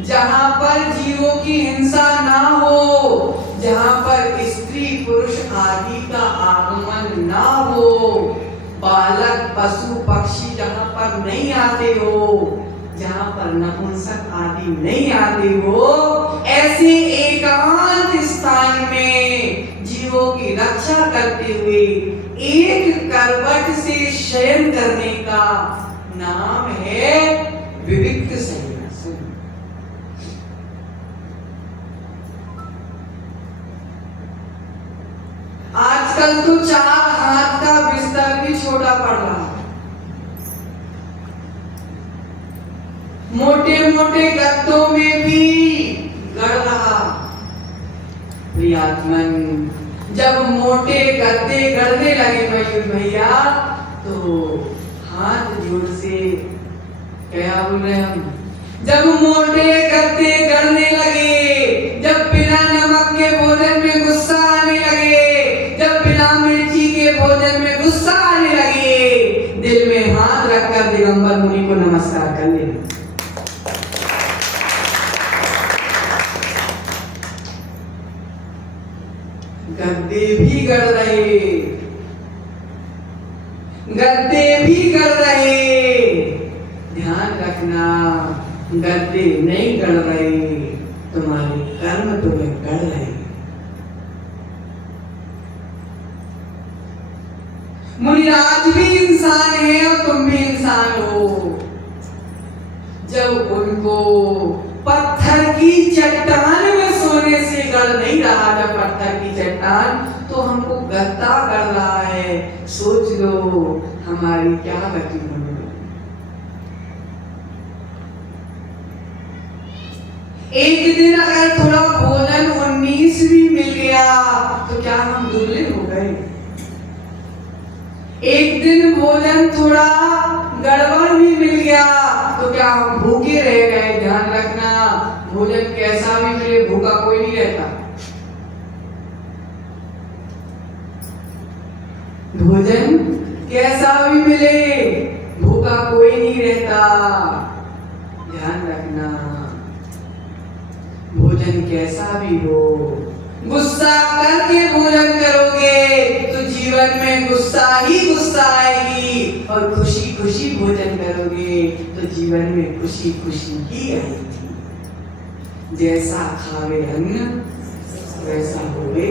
जहां पर जीवों की हिंसा ना हो, जहां पर स्त्री पुरुष आदि का आगमन ना हो, बालक पशु पक्षी जहां पर नहीं आते हो, जहाँ पर नपुंसक आदि नहीं आते हो, ऐसे एकांत स्थान में जीवों की रक्षा करते हुए एक करवट से शयन करने का नाम है विविक्त संन्यासन। आजकल तो 4 हाथ का बिस्तर भी छोटा पड़ रहा है, मोटे मोटे गद्दों में भी गड़ रहा। प्रियात्मन, जब मोटे गद्दे गड़ने लगे मयूर भैया, तो हाथ जोड़ से क्या बोल रहे हम, जब मोटे गद्दे गड़ने लगे, जब बिना नमक के भोजन में गुस्सा आने लगे, जब बिना मिर्ची के भोजन में गुस्सा आने लगे, दिल में हाथ रखकर दिगंबर मुनि को नमस्कार कर ले। गद्दे भी गड़ रहे, गद्दे भी गड़ रहे, ध्यान रखना, गद्दे नहीं गड़ रहे, तुम्हारे कर्म तुम्हें गड़ रहे। मुनिराज भी इंसान है और तुम भी इंसान हो। जब उनको पत्थर की चट्टान में सोने से गड़ नहीं रहा, जब पत्थर की चट्टान, तो हमको गद्दा गड़ रहा है। सोच लो हमारी क्या गति होने वाली। एक दिन अगर थोड़ा भोजन 19 भी मिल गया तो क्या हम दुबले हो गए? एक दिन भोजन थोड़ा गड़बड़ भी मिल गया तो क्या हम भूखे रह गए? ध्यान रखना, भोजन कैसा भी मिले, भूखा कोई नहीं रहता। भोजन कैसा भी मिले, भूखा कोई नहीं रहता। ध्यान रखना, भोजन कैसा भी हो, गुस्सा करके भोजन करोगे तो जीवन में गुस्सा ही गुस्सा आएगी, और खुशी खुशी भोजन करोगे तो जीवन में खुशी खुशी ही आएगी। जैसा खावे अन्न वैसा होवे।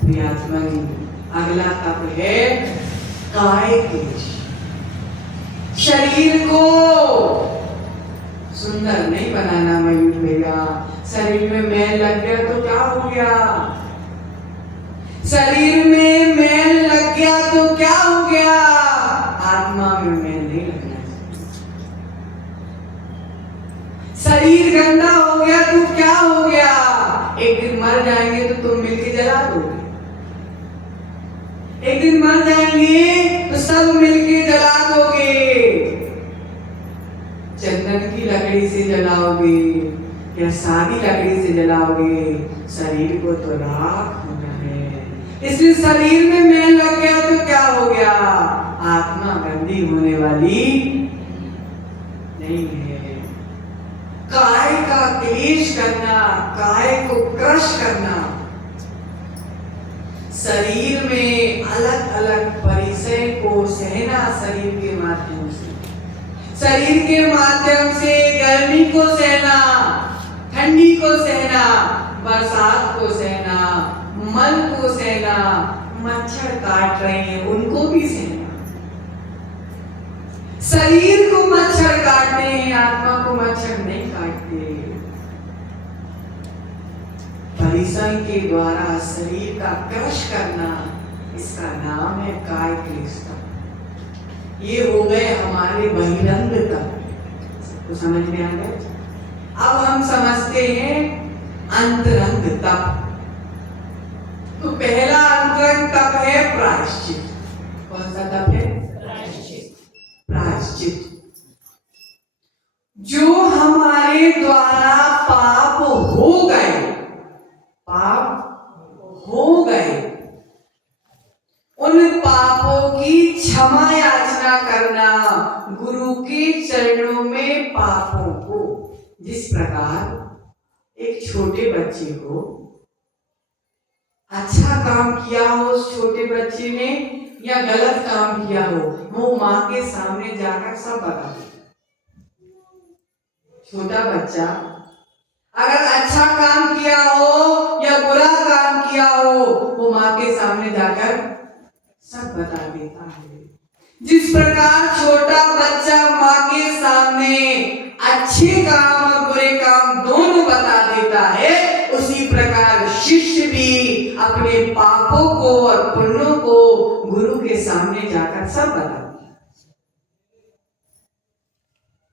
प्रियात्मन, अगला तप है काय क्लेश। शरीर को सुंदर नहीं बनाना मयूर भैया। शरीर में मैल लग गया तो क्या हो गया? शरीर में मैल लग गया तो क्या हो गया? आत्मा में मैल नहीं लगना। शरीर गंदा हो गया तो क्या हो गया? एक दिन मर जाएंगे तो तुम मिलके जला दोगे। एक दिन मर जाएंगे तो सब मिलके जला दोगे। चंदन की लकड़ी से जलाओगे या सादी लकड़ी से जलाओगे, शरीर को तो राख होना है। इसलिए शरीर में मैल लग गया तो क्या हो गया? आत्मा गंदी होने वाली नहीं है। काय का क्लेश करना, काय को क्रश करना, शरीर में अलग अलग परिचय को सहना, शरीर के माध्यम से, शरीर के माध्यम से गर्मी को सहना, ठंडी को सहना, बरसात को सहना, मल को सहना, मच्छर काट रहे हैं उनको भी सहना। शरीर को मच्छर काटते हैं, आत्मा को मच्छर नहीं काटते। परिश्रम के द्वारा शरीर का क्रश करना, इसका नाम है काय क्लेश। ये हो गए हमारे बहिरंग तप। सबको समझ में आ गया? अब हम समझते हैं अंतरंग तप। तो पहला अंतरंग तप है प्रायश्चित। कौन सा तप है? प्रायश्चित। जो हमारे द्वारा पाप हो गए, पाप हो गए, उन पापों की क्षमा याचना करना, गुरु के चरणों में पापों को। जिस प्रकार एक छोटे बच्चे को अच्छा काम किया हो उस छोटे बच्चे ने, या गलत काम किया हो, वो माँ के सामने जाकर सब बता दे। छोटा बच्चा अगर अच्छा काम किया हो या बुरा काम किया हो, वो माँ के सामने जाकर सब बता देता है। जिस प्रकार छोटा बच्चा माँ के सामने अच्छे काम और बुरे काम दोनों बता देता है, उसी प्रकार शिष्य भी अपने पापों को और पुण्यों को गुरु के सामने जाकर सब बता देता है।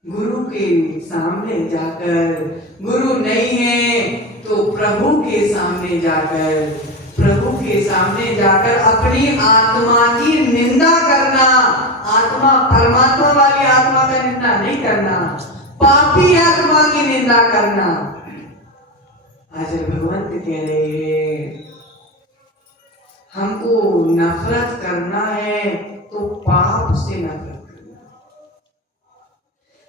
गुरु के सामने जाकर, गुरु नहीं है तो प्रभु के सामने जाकर, प्रभु के सामने जाकर अपनी आत्मा की निंदा करना। आत्मा परमात्मा वाली आत्मा का निंदा नहीं करना, पापी आत्मा की निंदा करना। आज भगवंत कह रहे हैं हमको नफरत करना है तो पाप से नफरत करना,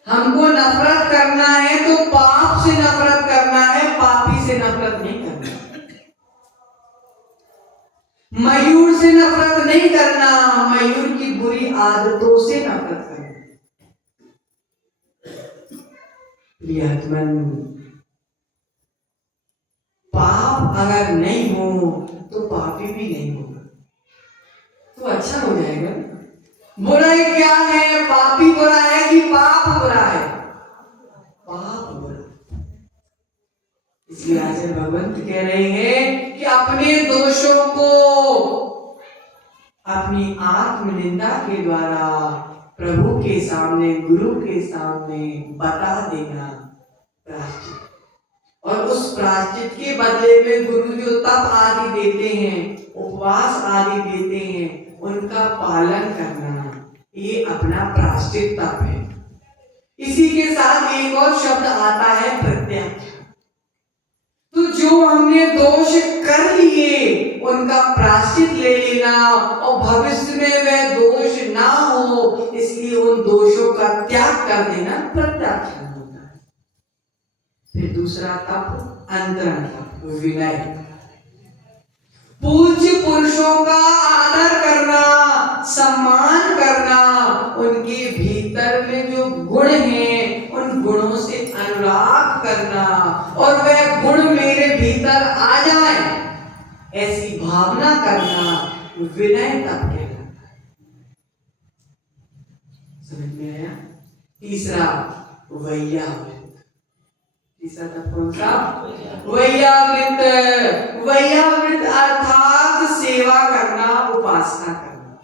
हमको नफरत करना है तो पाप से नफरत करना है, पापी से नफरत नहीं करना। मयूर से नफरत नहीं करना, मयूर की बुरी आदतों से नफरत करना। प्रियतमन, पाप अगर नहीं हो तो पापी भी नहीं होगा, तो अच्छा हो जाएगा। बुराई क्या है? पापी बुरा है कि पाप बुरा है? पाप बुरा। इसलिए आज भगवंत कह रहे हैं कि अपने दोषों को अपनी आत्मनिंदा के द्वारा प्रभु के सामने, गुरु के सामने बता देना प्रायश्चित। और उस प्रायश्चित के बदले में गुरु जो तप आदि देते हैं, उपवास आदि देते हैं, उनका पालन करना, ये अपना प्रायश्चित तप है। इसी के साथ एक और शब्द आता है प्रत्याख्यान। तो जो हमने दोष कर लिए उनका प्रायश्चित ले लेना और भविष्य में वह दोष ना हो, इसलिए उन दोषों का त्याग कर देना प्रत्याख्यान होता है। फिर दूसरा तप अंतरंग तप, विनय। पूज्य पुरुषों का आदर करना, सम्मान करना, उनके भीतर में जो गुण हैं उन गुणों से अनुराग करना और वह गुण मेरे भीतर आ जाए, ऐसी भावना करना, विनय तप कहलाता है। समझ में आया? तीसरा वैयावृत। तीसरा तप कौन सा? वैयावृत। वैयावृत अर्थात सेवा करना, उपासना करना।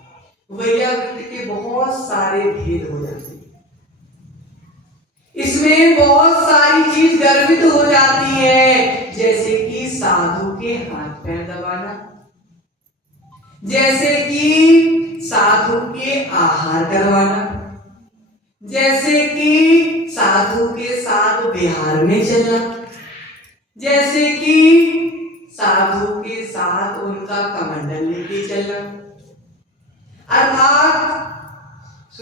वैयावृत के बहुत सारे भेद हो जाते हैं, इसमें बहुत सारी चीज गर्वित हो जाती है, जैसे कि साधु के हाथ पैर दबाना, जैसे कि साधु के आहार करवाना, जैसे कि साधु के साथ बिहार में चलना, जैसे कि साधु के साथ उनका कमंडल लेके चलना। अर्थात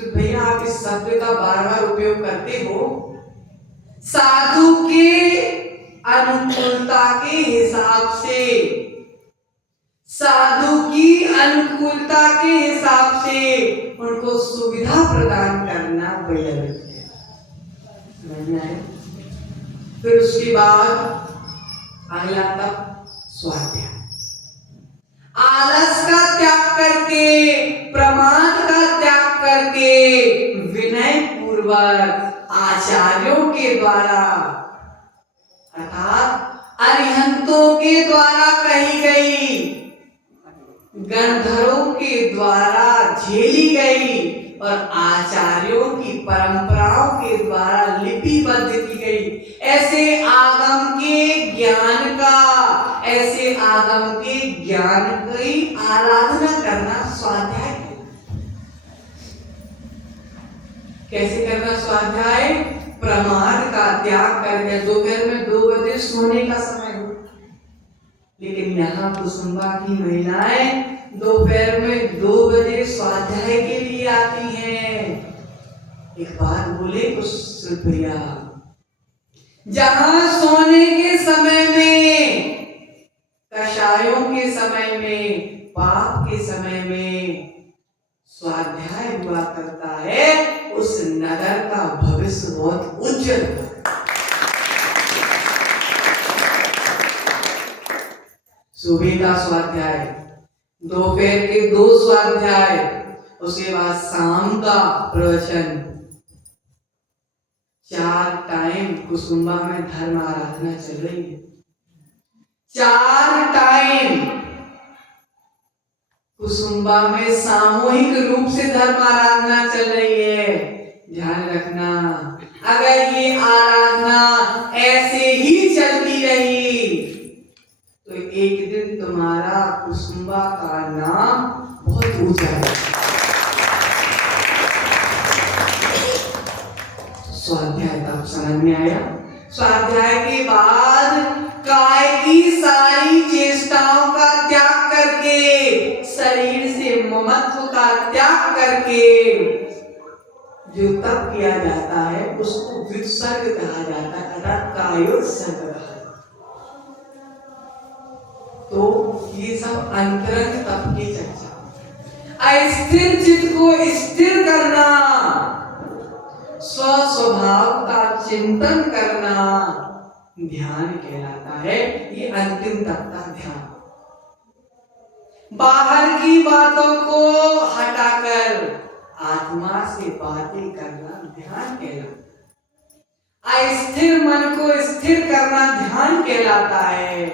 भैया आप इस शब्द का बार बार उपयोग करते हो, साधु के अनुकूलता के हिसाब से, साधु की अनुकूलता के हिसाब से उनको सुविधा प्रदान करना वैयावृत है। समझ में आया? फिर उसके बाद अगला तप स्वाध्याय। आलस का त्याग करके, प्रमाद का त्याग करके, विनय पूर्वक आचार्यों के द्वारा अर्थात अरिहंतों के द्वारा कही गई, गणधरों के द्वारा झेली गई और आचार्यों की परंपराओं के द्वारा लिपिबद्ध की गई ऐसे आगम के ज्ञान का, ऐसे आगम के ज्ञान की आराधना करना स्वाध्याय है। कैसे करना स्वाध्याय? प्रमाद का त्याग करके। दोपहर में 2 बजे सोने का समय हो, लेकिन यहाँ कुसुम्बा की महिलाएं दोपहर में 2 बजे स्वाध्याय के लिए आती हैं। एक बात बोले कुछ भैया, जहां सोने के समय में, कषायों के समय में, पाप के समय में स्वाध्याय हुआ करता है, उस नगर का भविष्य बहुत उज्जवल होगा। सुबह का स्वाध्याय, दोपहर के 2 स्वाध्याय, उसके बाद शाम का प्रवचन। 4 टाइम कुसुम्बा में धर्म आराधना चल रही है। 4 टाइम कुसुम्बा में सामूहिक रूप से धर्म आराधना चल रही है। ध्यान रखना, अगर ये आराधना ऐसे ही चलती रही तो एक दिन तुम्हारा कुसुम्बा का नाम बहुत ऊंचा है। स्वाध्याय तब समझ में आया। स्वाध्याय के बाद काय की सारी चेष्टाओं का त्याग करके, शरीर से ममत्व का त्याग करके जो तप किया जाता है उसको विसर्ग कहा जाता है, अर्थात कायोत्सर्ग कहा जाता है। तो ये सब अंतरंग तप की चर्चा। अस्थिर चित्त को स्थिर करना, स्वस्वभाव का चिंतन करना ध्यान कहलाता है। ये अंतिम तप का ध्यान। बाहर की बातों को हटाकर आत्मा से बातें करना ध्यान कहलाता है। अस्थिर मन को स्थिर करना ध्यान कहलाता है।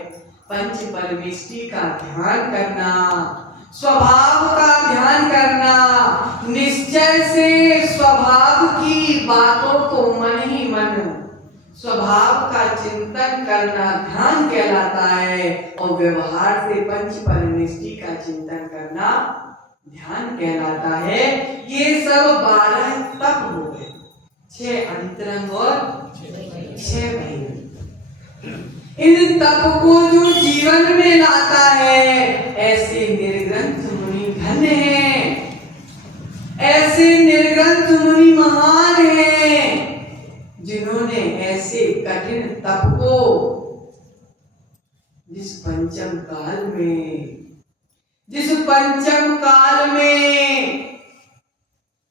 पंच परमेष्टि का ध्यान करना, स्वभाव का ध्यान करना, निश्चय से स्वभाव की बातों को मन ही मन स्वभाव का चिंतन करना ध्यान कहलाता है। और व्यवहार से पंच परमेष्टि का चिंतन करना ध्यान कहलाता है। ये सब 12 तप हो गए, 6 अंतरंग और 6 बहिर्मुख। इन तप को जो जीवन में लाता है, ऐसे निर्ग्रंथ मुनि धन्य हैं, ऐसे निर्ग्रंथ मुनि महान हैं, जिन्होंने ऐसे कठिन तप को जिस पंचम काल में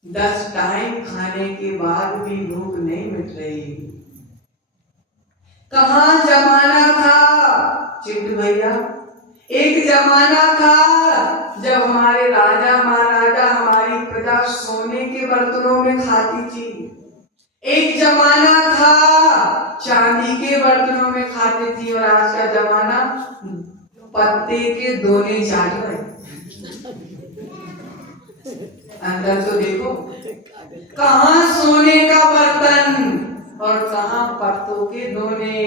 10 टाइम खाने के बाद भी भूख नहीं मिट रही। कहाँ जमाना था चिंटू भैया, एक जमाना था जब हमारे राजा महाराजा हमारी प्रजा सोने के बर्तनों में खाती थी। एक जमाना था चांदी के बर्तनों में खाती थी, और आज का जमाना पत्ते के दोने चाट रहे। अंदर तो देखो, कहाँ सोने का बर्तन और कहाँ पत्तों के दोने।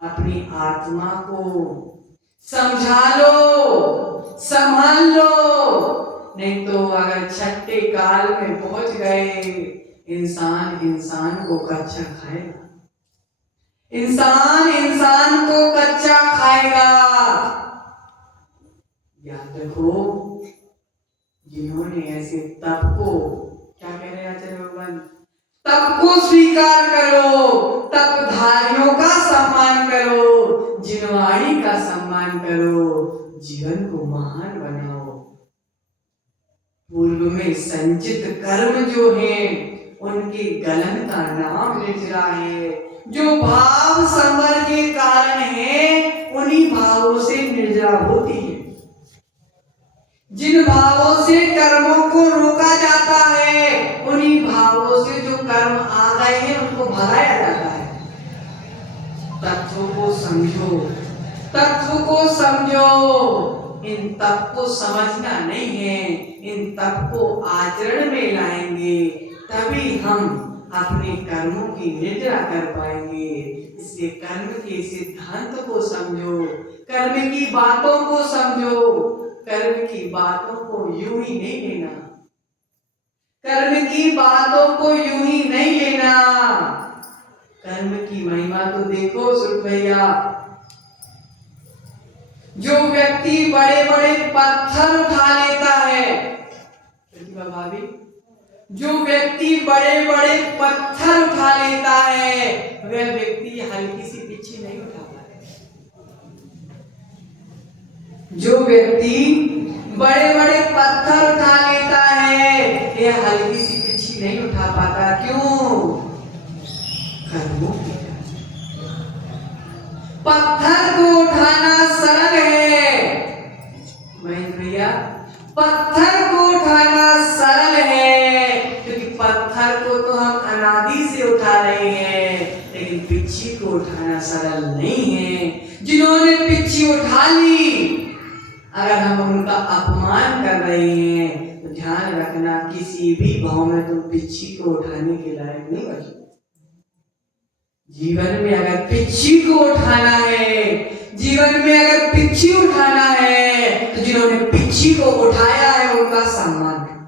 अपनी आत्मा को समझा लो, संभाल लो, नहीं तो अगर छठे काल में पहुंच गए, इंसान को कच्चा खाएगा। इंसान को कच्चा खाएगा। याद रखो, जिन्होंने ऐसे तप को, क्या कह रहे हैं आचार्य भगवान, तप को स्वीकार करो, तपधारियों का सम्मान करो, जिनवाणी का सम्मान करो, जीवन को महान बनाओ। पूर्व में संचित कर्म जो है, उनके गलन का नाम निजरा है। जो भाव संवर के कारण है, उन्हीं भावों से निर्जरा होती है। जिन भावों से कर्मों को रोका जाता है, उन्हीं भावों से जो कर्म आ गए हैं उनको भगाया जाता है। तत्व को समझो। इन तप को समझना नहीं है, इन तप को आचरण में लाएंगे तभी हम अपने कर्मों की निद्रा कर पाएंगे। इसलिए कर्म के सिद्धांत को समझो, कर्म की बातों को समझो। कर्म की बातों को यूं ही नहीं लेना, कर्म की बातों को यूं ही नहीं लेना। कर्म की महिमा तो देखो सुख भैया, जो व्यक्ति बड़े बड़े पत्थर उठा लेता है, भाभी, जो व्यक्ति बड़े बड़े पत्थर उठा लेता है, वह व्यक्ति हल्की सी पिच्छी नहीं उठा पाता। जो व्यक्ति बड़े बड़े पत्थर उठा लेता है, यह हल्की सी पिच्छी नहीं उठा पाता। क्यों? कर्मों के कारण। पत्थर को उठाना सरल है महेंद्र भैया, पत्थर को उठाना सरल है, क्योंकि पत्थर को तो हम अनादि से उठा रहे हैं, लेकिन पिच्छी को उठाना सरल नहीं है। जिन्होंने पिच्छी उठा ली, अगर हम उनका अपमान कर रहे हैं तो ध्यान रखना, किसी भी भाव में तुम पिच्छी को उठाने के लायक नहीं बचो। जीवन में अगर पिच्छी को उठाना है, जीवन में अगर पिच्छी उठाना है, तो जिन्होंने पिच्छी को उठाया है उनका सम्मान करो।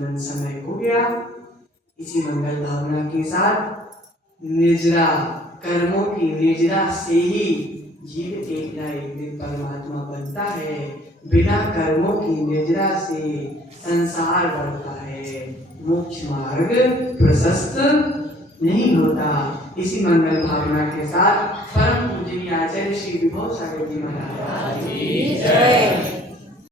मन समय हो गया, इसी मंगल भावना के साथ निजरा कर्मों की निजरा से ही जीव एक ना एक दिन परमात्मा बनता है। बिना कर्मों की निजरा से संसार बढ़ता है, मोक्ष मार्ग प्रशस्त नहीं होता। इसी मंगल भावना के साथ परम पूजनीय आचार्य श्री विभव सागर जी महाराज की जय।